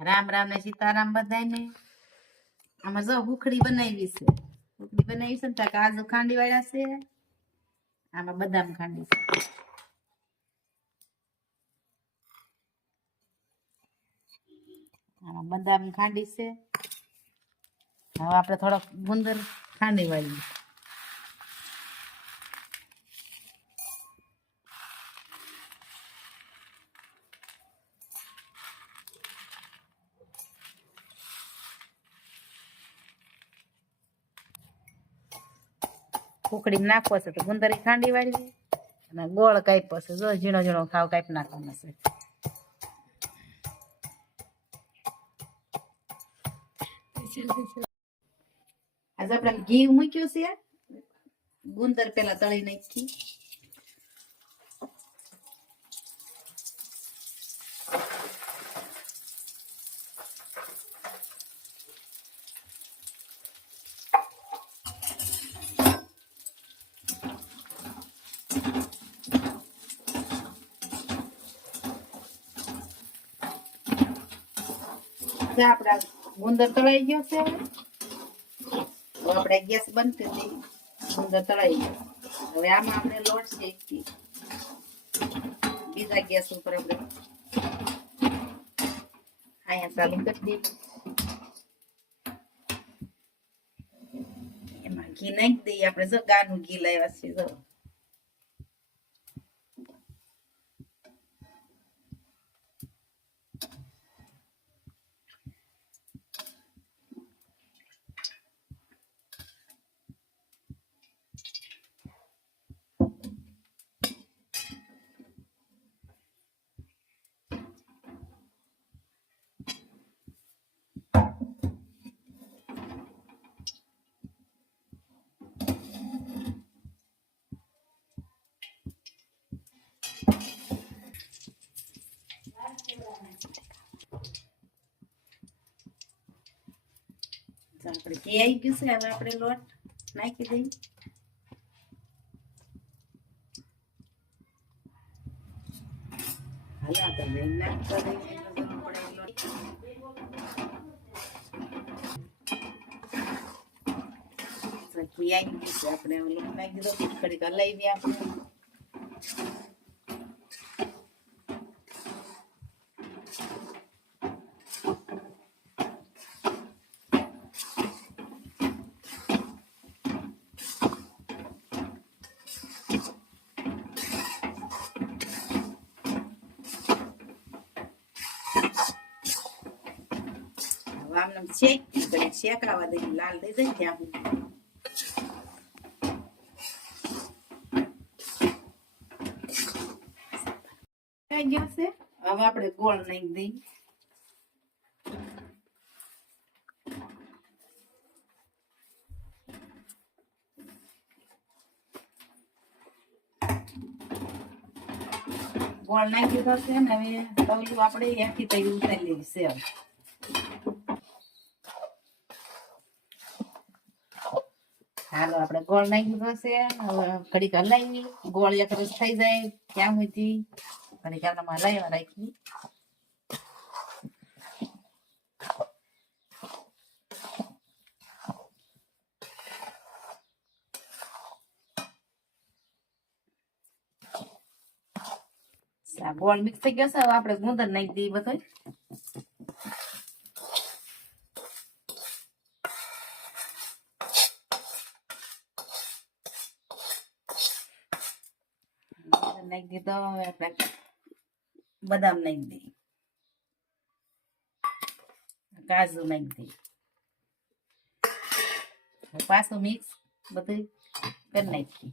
રામ રામ ને સીતારામ બધાને આમાં જો હુખડી બનાવી છે. હુખડી બનાવી છે ને ત્યાં કાજુ ખાંડી વાળા છે. આમાં બદામ ખાંડી છે. આમાં બદામ ખાંડી છે. હવે આપણે થોડોક ગુંદર ખાંડી વાળી કુકડી નાખવો છે તો ગુંદરી ખાંડી વાળી અને ગોળ કાપ્યો છે. જો ઝીણો ઝીણો ખાવ કાપી નાખવાનો છે. આજે આપણે ઘી મૂક્યું છે. ગુંદર પેલા તળી નાખી જે આપડા ગુંદર તળાઈ ગયો છે હવે. ગેસ બંધ કરી દઈએ. ગુંદર તળાઈ ગયો. હવે આમાં આપણે લોટ શેકી બીજા ગેસ ઉપર આપણે અહીંયા ચાલુ કરી દઈએ. એમાં ઘી નાખી દઈએ. આપણે જો ગાનું ઘી લાવ્યા છે જો. તો આપણે ઘી આવી ગયું છે? હવે આપણે લોટ નાખી દઈએ. હાલો આપણે નાખતા દઈએ આપણે લોટ. ઘી આવી ગયું છે? આપણે હવે લોટ નાખી દીધો. ઘડીક હલાવી આપણે. આમને શેક ઘડીક શેકાવા દઈએ લાલ થઈ જાય ત્યાં થઈ ગયો છે હવે આપણે ગોળ નાખી દઈ ગોળ નાખી દીધો છે ને હવે તવલું આપણે એથી તૈયાર ઉતારી લેવી છે હવે. હાલો, આપણે ગોળ નાખી દીધો છે ઘડીક હલાવી ગોળ એક રસ થઈ જાય ક્યાં સુધી ઘડીક આપણે હલાવ્યા રાખી ગોળ મિક્સ થઈ ગયો છે. હવે આપણે ગુંદર નાખી દઈએ બધો ગુંદર નાખી દીધો હવે આપણે બદામ નાખી દઈએ કાજુ નાખી દઈએ હવે પાછું મિક્સ બધું કરી નાખીએ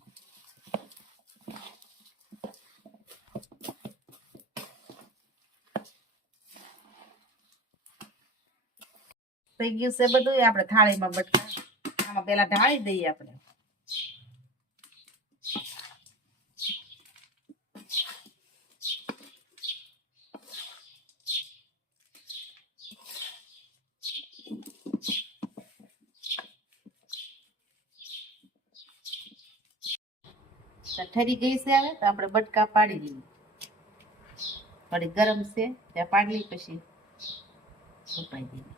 થઈ ગયું છે બધું આપણે થાળીમાં બટકા આમાં પેલા ઢાળી દઈએ આપણે ઠરી ગઈ છે હવે, તો આપણે બટકા પાડી લઈએ થોડી ગરમ છે ત્યાં પાડી પછી કપાઈ દઈએ.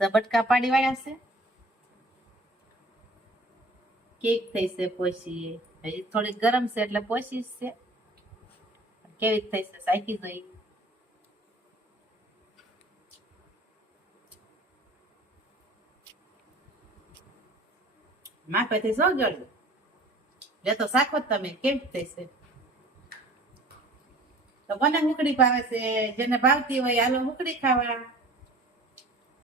બટકા પાડી વાળ્યા છે. કેક થઈ છે પોસી હજી થોડી ગરમ છે, એટલે પોસી છે. કેવી થઈ છે સાકી જોઈ. માફેથી શું જોડ્યું લે તો શાખો તમે કેમ છે તો મને હુકડી ભાવે છે જેને ભાવતી હોય હાલો હુકડી ખાવા